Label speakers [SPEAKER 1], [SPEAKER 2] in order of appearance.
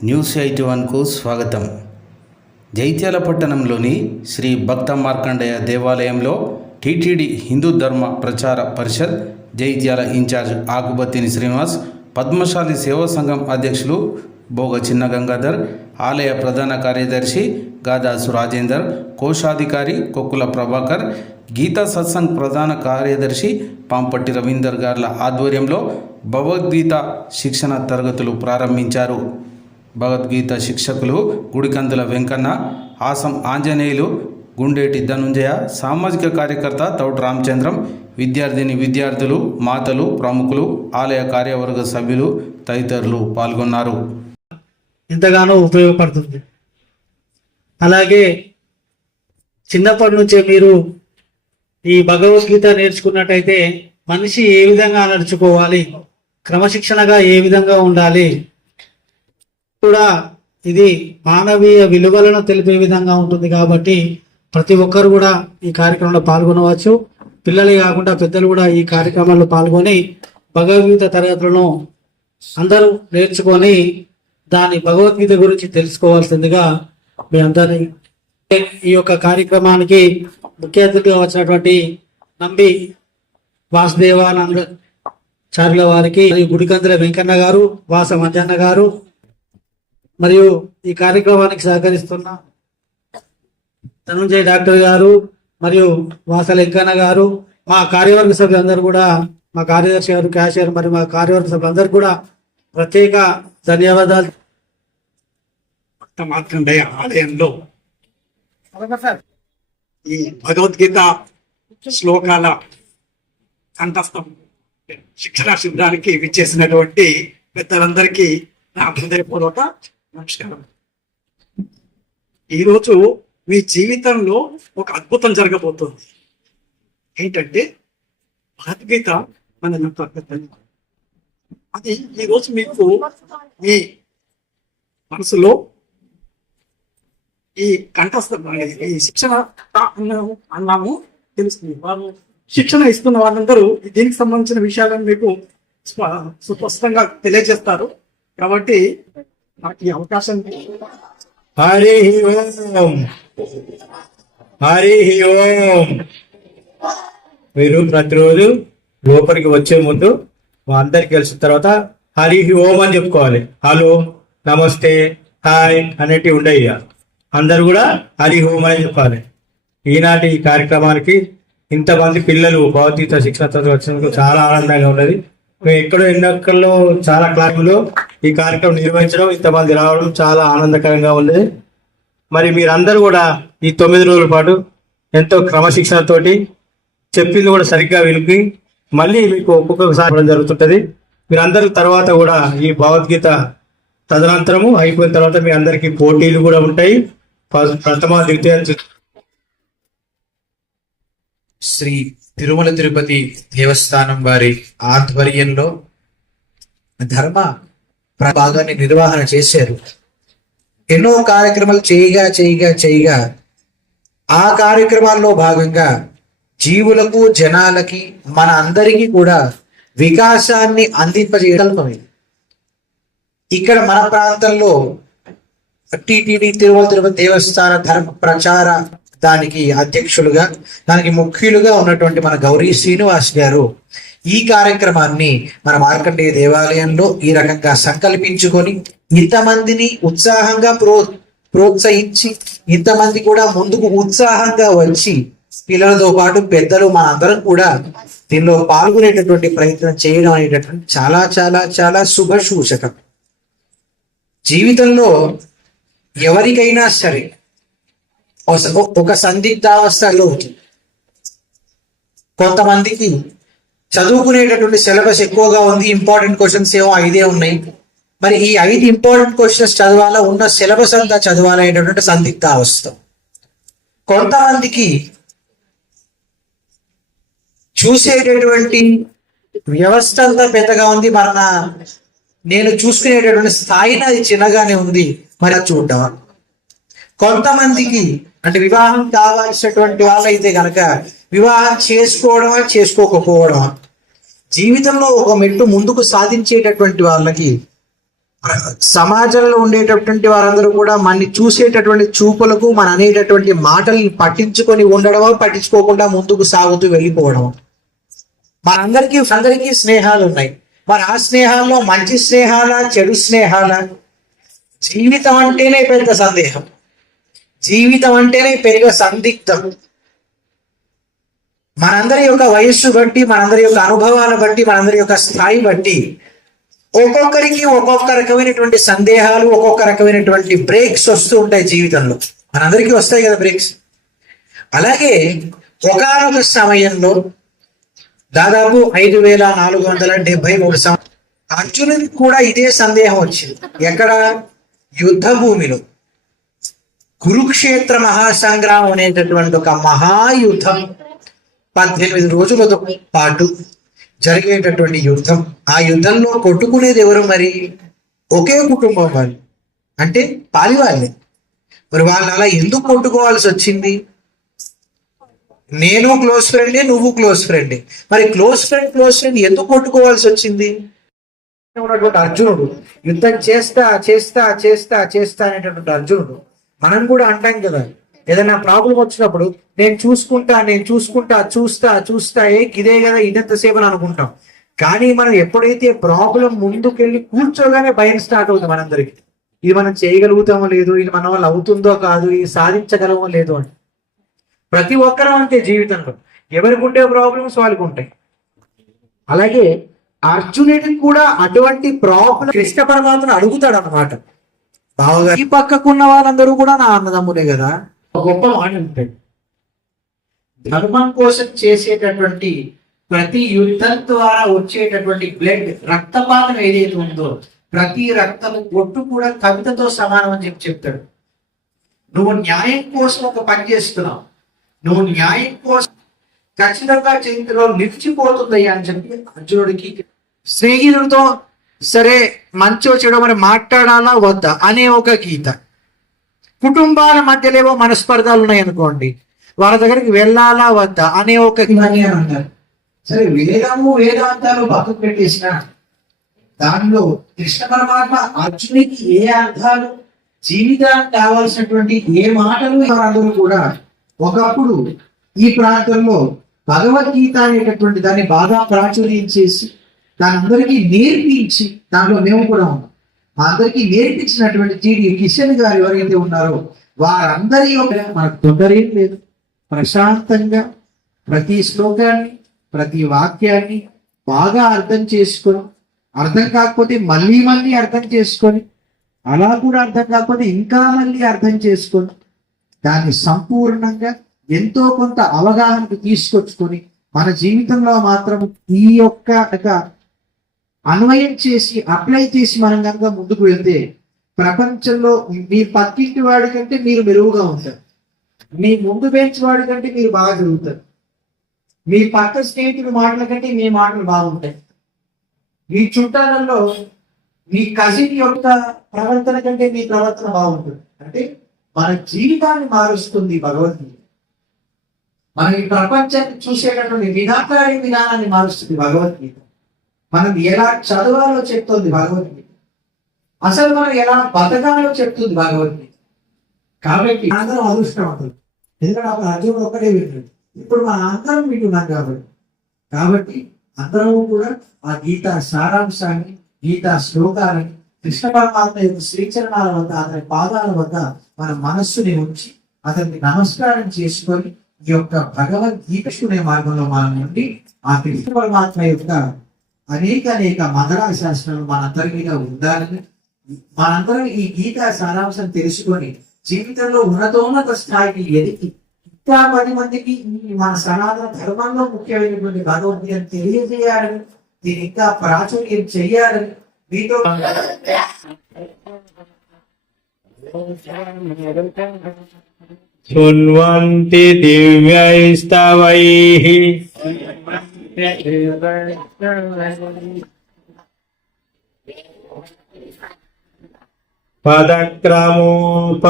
[SPEAKER 1] News eighty వన్కు స్వాగతం. జైత్యాల పట్టణంలోని శ్రీ భక్త మార్కండేయ దేవాలయంలో టీటీడీ హిందూ ధర్మ ప్రచార పరిషత్ జైత్యాల ఇన్ఛార్జ్ ఆకుబత్తిని శ్రీనివాస్ పద్మశాలి సేవా సంఘం అధ్యక్షులు భోగ చిన్న గంగాధర్ ఆలయ ప్రధాన కార్యదర్శి గాదాసు రాజేందర్ కోశాధికారి కొక్కుల ప్రభాకర్ గీతా సత్సంగ్ ప్రధాన కార్యదర్శి పాంపట్టి రవీందర్ గార్ల ఆధ్వర్యంలో భగవద్గీత శిక్షణ తరగతులు ప్రారంభించారు. భగవద్గీత శిక్షకులు గుడికందుల వెంకన్న ఆసం ఆంజనేయులు గుండేటి ధనుంజయ సామాజిక కార్యకర్త తౌట్ రామచంద్రం విద్యార్థిని విద్యార్థులు మాతలు ప్రముఖులు ఆలయ కార్యవర్గ సభ్యులు తదితరులు పాల్గొన్నారు.
[SPEAKER 2] ఎంతగానో ఉపయోగపడుతుంది. అలాగే చిన్నప్పటి నుంచే మీరు ఈ భగవద్గీత నేర్చుకున్నట్టయితే మనిషి ఏ విధంగా నడుచుకోవాలి క్రమశిక్షణగా ఏ విధంగా ఉండాలి కూడా ఇది మానవీయ విలువలను తెలిపే విధంగా ఉంటుంది కాబట్టి ప్రతి ఒక్కరు కూడా ఈ కార్యక్రమంలో పాల్గొనవచ్చు. పిల్లలే కాకుండా పెద్దలు కూడా ఈ కార్యక్రమంలో పాల్గొని భగవద్గీత తరగతులను అందరూ నేర్చుకొని దాని భగవద్గీత గురించి తెలుసుకోవాల్సిందిగా మీ అందరి ఈ యొక్క కార్యక్రమానికి ముఖ్య అతిథిగా వచ్చినటువంటి నంబి వాసుదేవానంద చార్ల వారికి గుడికందుల వెంకన్న గారు వాస మంజన్న గారు మరియు ఈ కార్యక్రమానికి సహకరిస్తున్న ధనుంజయ డాక్టర్ గారు మరియు వాస వెంకన్న గారు మా కార్యవర్గ సభ్యులందరూ కూడా మా కార్యదర్శి గారు క్యాషియర్ మరియు మా కార్యవర్గ సభ్యులందరూ కూడా ప్రత్యేక ధన్యవాదాలు.
[SPEAKER 3] మార్కండేయ ఆలయంలో ఈ భగవద్గీత శ్లోకాల కంఠస్థం శిక్షణ శిబిరానికి విచ్చేసినటువంటి పెద్దలందరికీ నా హృదయపూర్వక నమస్కారం ఈరోజు మీ జీవితంలో ఒక అద్భుతం జరగబోతుంది. ఏంటంటే భగవద్గీత మన యొక్క అది ఈరోజు మీకు మీ మనసులో ఈ కంఠస్థ ఈ శిక్షణ అన్నాము అన్నాము తెలుస్తుంది. వాళ్ళు శిక్షణ ఇస్తున్న వాళ్ళందరూ దీనికి సంబంధించిన విషయాలను మీకు స్ప- సుస్పష్టంగా తెలియజేస్తారు. కాబట్టి నాకు ఈ అవకాశం
[SPEAKER 4] హరి ఓం. హరి ఓం. మీరు ప్రతిరోజు లోపలికి వచ్చే ముందు మా అందరికి కలిసిన తర్వాత హరి ఓం అని చెప్పుకోవాలి. హలో నమస్తే హాయ్ అనేటివి ఉండయి అందరు కూడా హరి ఓం అని చెప్పాలి. ఈనాటి ఈ కార్యక్రమానికి ఇంతమంది పిల్లలు భౌతిక శిక్షణ వచ్చినందుకు చాలా ఆనందంగా ఉన్నది. మేము ఎక్కడో ఎన్నొక్కల్లో చాలా క్లాసులో ఈ కార్యక్రమం నిర్వహించడం ఇంతమంది రావడం చాలా ఆనందకరంగా ఉంది మరి మీరందరూ కూడా ఈ తొమ్మిది రోజుల పాటు ఎంతో క్రమశిక్షణతోటి చెప్పింది కూడా సరిగ్గా వినిపి మళ్ళీ మీకు ఒక్కొక్కసారి ఇవ్వడం జరుగుతుంటది. మీరందరూ తర్వాత కూడా ఈ భగవద్గీత తదనంతరము అయిపోయిన తర్వాత మీ అందరికీ పోటీలు కూడా ఉంటాయి. ప్రథమ ద్వితీయ
[SPEAKER 5] శ్రీ తిరుమల తిరుపతి దేవస్థానం వారి ఆధ్వర్యంలో ధర్మ భాగాన్ని నిర్వహణ చేశారు. ఎన్నో కార్యక్రమాలు చేయగా చేయగా చేయగా ఆ కార్యక్రమాల్లో భాగంగా జీవులకు జనాలకి మన అందరికీ కూడా వికాసాన్ని అందింపజేయగలుగుతాం ఇక్కడ మన ప్రాంతంలో టిటిడి తిరుమల తిరుపతి దేవస్థాన ధర్మ ప్రచార దానికి అధ్యక్షులుగా దానికి ముఖ్యులుగా ఉన్నటువంటి మన గౌరీ శ్రీనివాస్ గారు ఈ కార్యక్రమాన్ని మన మార్కండేయ దేవాలయంలో ఈ రకంగా సంకల్పించుకొని ఇంతమందిని ఉత్సాహంగా ప్రో ప్రోత్సహించి ఇంతమంది కూడా ముందుకు ఉత్సాహంగా వచ్చి పిల్లలతో పాటు పెద్దలు మన అందరం కూడా దీనిలో పాల్గొనేటటువంటి ప్రయత్నం చేయడం అనేటటువంటి చాలా చాలా చాలా శుభ సూచకం జీవితంలో ఎవరికైనా సరే ఒక- ఒక సందిగ్ధావస్థలో ఉంటుంది కొంతమందికి చదువుకునేటటువంటి సిలబస్ ఎక్కువగా ఉంది ఇంపార్టెంట్ క్వశ్చన్స్ ఏమో ఐదే ఉన్నాయి. మరి ఈ ఐదు ఇంపార్టెంట్ క్వశ్చన్స్ చదవాలా ఉన్న సిలబస్ అంతా చదవాలా అనేటటువంటి సందిగ్ధావస్థ. కొంతమందికి చూసేటటువంటి వ్యవస్థ అంతా పెద్దగా ఉంది మన నేను చూసుకునేటటువంటి స్థాయిని అది చిన్నగానే ఉంది మరి చూడడం. కొంతమందికి అంటే వివాహం కావాల్సినటువంటి వాళ్ళైతే కనుక వివాహం చేసుకోవడమా చేసుకోకపోవడమా? జీవితంలో ఒక మెట్టు ముందుకు సాధించేటటువంటి వాళ్ళకి సమాజంలో ఉండేటటువంటి వారందరూ కూడా మనని చూసేటటువంటి చూపులకు మన అనేటటువంటి మాటల్ని పట్టించుకొని ఉండడమో పట్టించుకోకుండా ముందుకు సాగుతూ వెళ్ళిపోవడం మనందరికీ అందరికీ స్నేహాలు ఉన్నాయి. మరి ఆ స్నేహాల్లో మంచి స్నేహాలా చెడు స్నేహాలా? జీవితం అంటేనే పెద్ద సందేహం. జీవితం అంటేనే పెరిగే సందిగ్ధం. మనందరి యొక్క వయస్సు బట్టి మనందరి యొక్క అనుభవాల బట్టి మనందరి యొక్క స్థాయి బట్టి ఒక్కొక్కరికి ఒక్కొక్క రకమైనటువంటి సందేహాలు ఒక్కొక్క రకమైనటువంటి బ్రేక్స్ వస్తూ ఉంటాయి జీవితంలో. మనందరికీ వస్తాయి కదా బ్రేక్స్. అలాగే ఒకనొక సమయంలో దాదాపు ఐదు వేల నాలుగు వందల డెబ్బై మూడు సంవత్సరం అర్జునుడికి కూడా ఇదే సందేహం వచ్చింది. ఎక్కడ? యుద్ధ భూమిలో కురుక్షేత్ర మహాసంగ్రామం అనేటటువంటి ఒక మహాయుద్ధం. పద్దెనిమిది రోజులతో పాటు జరిగేటటువంటి యుద్ధం. ఆ యుద్ధంలో కొట్టుకునేది ఎవరు మరి? ఒకే కుటుంబం వాళ్ళు. అంటే పాలివాళ్ళే మరి వాళ్ళు అలా ఎందుకు కొట్టుకోవాల్సి వచ్చింది? నేను క్లోజ్ ఫ్రెండే నువ్వు క్లోజ్ ఫ్రెండే. మరి క్లోజ్ ఫ్రెండ్ క్లోజ్ ఫ్రెండ్ ఎందుకు కొట్టుకోవాల్సి వచ్చింది? ఉన్నటువంటి అర్జునుడు యుద్ధం చేస్తా చేస్తా చేస్తా చేస్తా అనేటటువంటి అర్జునుడు మనం కూడా అంటాం కదా ఏదైనా ప్రాబ్లం వచ్చినప్పుడు నేను చూసుకుంటా నేను చూసుకుంటా చూస్తా చూస్తా ఏ ఇదే కదా ఇదంతసేపు అని అనుకుంటాం. కానీ మనం ఎప్పుడైతే ప్రాబ్లం ముందుకెళ్ళి కూర్చోగానే భయం స్టార్ట్ అవుతుంది మనందరికి. ఇది మనం చేయగలుగుతామో లేదు ఇది మన వల్ల అవుతుందో కాదు ఇది సాధించగలమో లేదో అని. ప్రతి ఒక్కరూ అంతే జీవితంలో. ఎవరికి ఉండే ప్రాబ్లమ్స్ వాళ్ళకి ఉంటాయి. అలాగే అర్జునుడికి కూడా అటువంటి ప్రాబ్లం కృష్ణ పరమాత్మను అడుగుతాడు అనమాట బావగా ఈ పక్కకున్న వాళ్ళందరూ కూడా నా అన్నదమ్ములే కదా. గొప్ప మాట ఉంటాడు. ధర్మం కోసం చేసేటటువంటి ప్రతి యుద్ధం ద్వారా వచ్చేటటువంటి బ్లడ్ రక్తపాతం ఏదైతే ఉందో ప్రతి రక్తము ఒట్టు కూడా కవితతో సమానం అని చెప్పి చెప్తాడు. నువ్వు న్యాయం కోసం ఒక పని చేస్తున్నావు. నువ్వు న్యాయం కోసం ఖచ్చితంగా చరిత్రలో నిలిచిపోతుందయ్యా అని చెప్పి అర్జునుడికి స్నేహితుడితో సరే మంచో చెడో మరి మాట్లాడాలా వద్దా అనే ఒక గీత. కుటుంబాల మధ్యలేవో మనస్పర్ధాలు ఉన్నాయనుకోండి వాళ్ళ దగ్గరికి వెళ్ళాలా వద్దా అనే ఒక అని అంటారు. సరే వేదము వేదాంతాలు పక్కకు పెట్టేసిన దానిలో కృష్ణ పరమాత్మ అర్జునికి ఏ అర్థాలు జీవితానికి కావాల్సినటువంటి ఏ మాటలు వారందరూ కూడా ఒకప్పుడు ఈ ప్రాంతంలో భగవద్గీత అనేటటువంటి దాన్ని బాగా ప్రాచుర్యం చేసి దాని అందరికీ నేర్పించి దాంట్లో మేము కూడా ఉన్నాం. అందరికీ నేర్పించినటువంటి టీడీ కిషన్ గారు ఎవరైతే ఉన్నారో వారందరి యొక్క మనకు తొందరేం లేదు. ప్రశాంతంగా ప్రతి శ్లోకాన్ని ప్రతి వాక్యాన్ని బాగా అర్థం చేసుకొని అర్థం కాకపోతే మళ్ళీ మళ్ళీ అర్థం చేసుకొని అలా కూడా అర్థం కాకపోతే ఇంకా మళ్ళీ అర్థం చేసుకొని దాన్ని సంపూర్ణంగా ఎంతో కొంత అవగాహనకు తీసుకొచ్చుకొని మన జీవితంలో మాత్రం ఈ యొక్క ఒక అన్వయం చేసి అప్లై చేసి మనం కనుక ముందుకు వెళ్తే ప్రపంచంలో మీ పక్కింటి వాడి కంటే మీరు మెరుగుగా ఉంటారు. మీ ముందు బెంచ్ వాడి కంటే మీరు బాగా జరుగుతారు మీ పక్క స్నేహితుడి మాటల కంటే మీ మాటలు బాగుంటాయి. మీ చుట్టాలలో మీ కజిన్ యొక్క ప్రవర్తన కంటే మీ ప్రవర్తన బాగుంటుంది. అంటే మన జీవితాన్ని మారుస్తుంది భగవద్గీత మన ఈ ప్రపంచాన్ని చూసేటటువంటి వినాకారి విధానాన్ని మారుస్తుంది భగవద్గీత మనం ఎలా చదవాలో చెప్తుంది భగవద్గీత. అసలు మనం ఎలా బతకాలో చెప్తుంది భగవద్గీత. కాబట్టి అందరం అదృష్టవంతులు ఎందుకంటే అప్పుడు అర్జునుడు ఒక్కడే వింటాడు ఇప్పుడు మన అందరం వింటున్నాం కాబట్టి. కాబట్టి అందరము కూడా ఆ గీత సారాంశాన్ని గీత శ్లోకాలని కృష్ణ పరమాత్మ యొక్క శ్రీచరణాల వద్ద అతని పాదాల వద్ద మన మనస్సుని ఉంచి అతన్ని నమస్కారం చేసుకొని ఈ యొక్క భగవద్గీత మార్గంలో మనం ఉండి ఆ కృష్ణ పరమాత్మ యొక్క అనేక అనేక మందరా శాస్త్రాలు మనందరి మీద ఉండాలని మనందరం ఈ గీత సారాంశం తెలుసుకొని జీవితంలో ఉన్నతోన్నత స్థాయికి ఎదిగి ఇంకా పది మందికి మన సనాతన ధర్మంలో ముఖ్యమైనటువంటి భగవద్గీత తెలియజేయాలని దీని ఇంకా ప్రాచుర్యం చేయాలని మీతో
[SPEAKER 4] శృణ్వంతి దివ్యైస్తవై. పదక్రమోప